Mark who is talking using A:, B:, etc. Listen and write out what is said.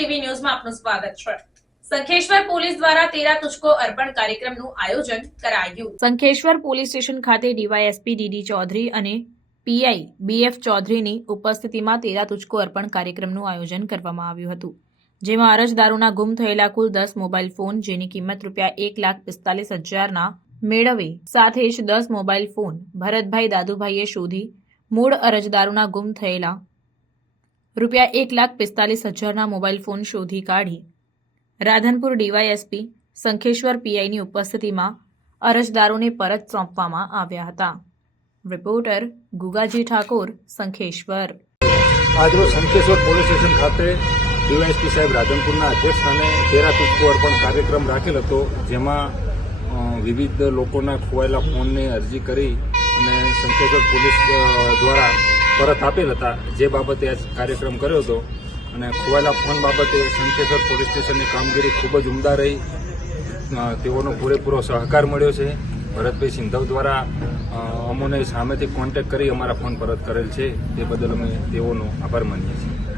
A: TV ન્યૂઝમાં આપનું સ્વાગત છે. સંખેશ્વર પોલીસ દ્વારા તેરા તુચકો અર્પણ કાર્યક્રમનું આયોજન કરાયું. સંખેશ્વર પોલીસ સ્ટેશન ખાતે ડીવાયએસપી ડીડી ચૌધરી અને પીઆઈ બીએફ ચૌધરીની ઉપસ્થિતિમાં તેરા તુચકો અર્પણ કાર્યક્રમનું આયોજન કરવામાં આવ્યું હતું. જેમાં અરજદારોના ગુમ થયેલા કુલ દસ મોબાઈલ ફોન, જેની કિંમત રૂપિયા એક લાખ પિસ્તાલીસ હજારના મેળવી, સાથે જ દસ મોબાઈલ ફોન ભરતભાઈ દાદુભાઈએ શોધી, મૂળ અરજદારોના ગુમ થયેલા રૂપિયા એક લાખ પિસ્તાલીસ હજારના મોબાઈલ ફોન શોધી કાઢી. રાધનપુર ડીવાયએસપી સંખેશ્વર પીઆઈની ઉપસ્થિતિમાં અરજદારોને પરત સોંપવામાં આવ્યા હતા. રિપોર્ટર ગુગાજી ઠાકોર, સંખેશ્વર.
B: આજરોજ સંખેશ્વર પોલીસ સ્ટેશન ખાતે ડીવાયએસપી સાહેબ રાધનપુરના અધ્યક્ષસ્થાને તેરા તુસ્કો અર્પણ કાર્યક્રમ રાખેલ હતો, જેમાં વિવિધ લોકોના ખોવાયેલા ફોનની અરજી કરી અને સંખેશ્વર પોલીસ દ્વારા પરત આપેલ હતા જે બાબતે આ કાર્યક્રમ કર્યો હતો અને ખોવાયેલા ફોન બાબતે શંકેશ્વર પોલીસ સ્ટેશનની કામગીરી ખૂબ જ ઉમદા રહી. તેઓનો પૂરેપૂરો સહકાર મળ્યો છે. ભરતભાઈ સિંધવ દ્વારા અમોને સામેથી કોન્ટેક્ટ કરી અમારા ફોન પરત કરેલ છે. તે બદલ અમે તેઓનો આભાર માનીએ છીએ.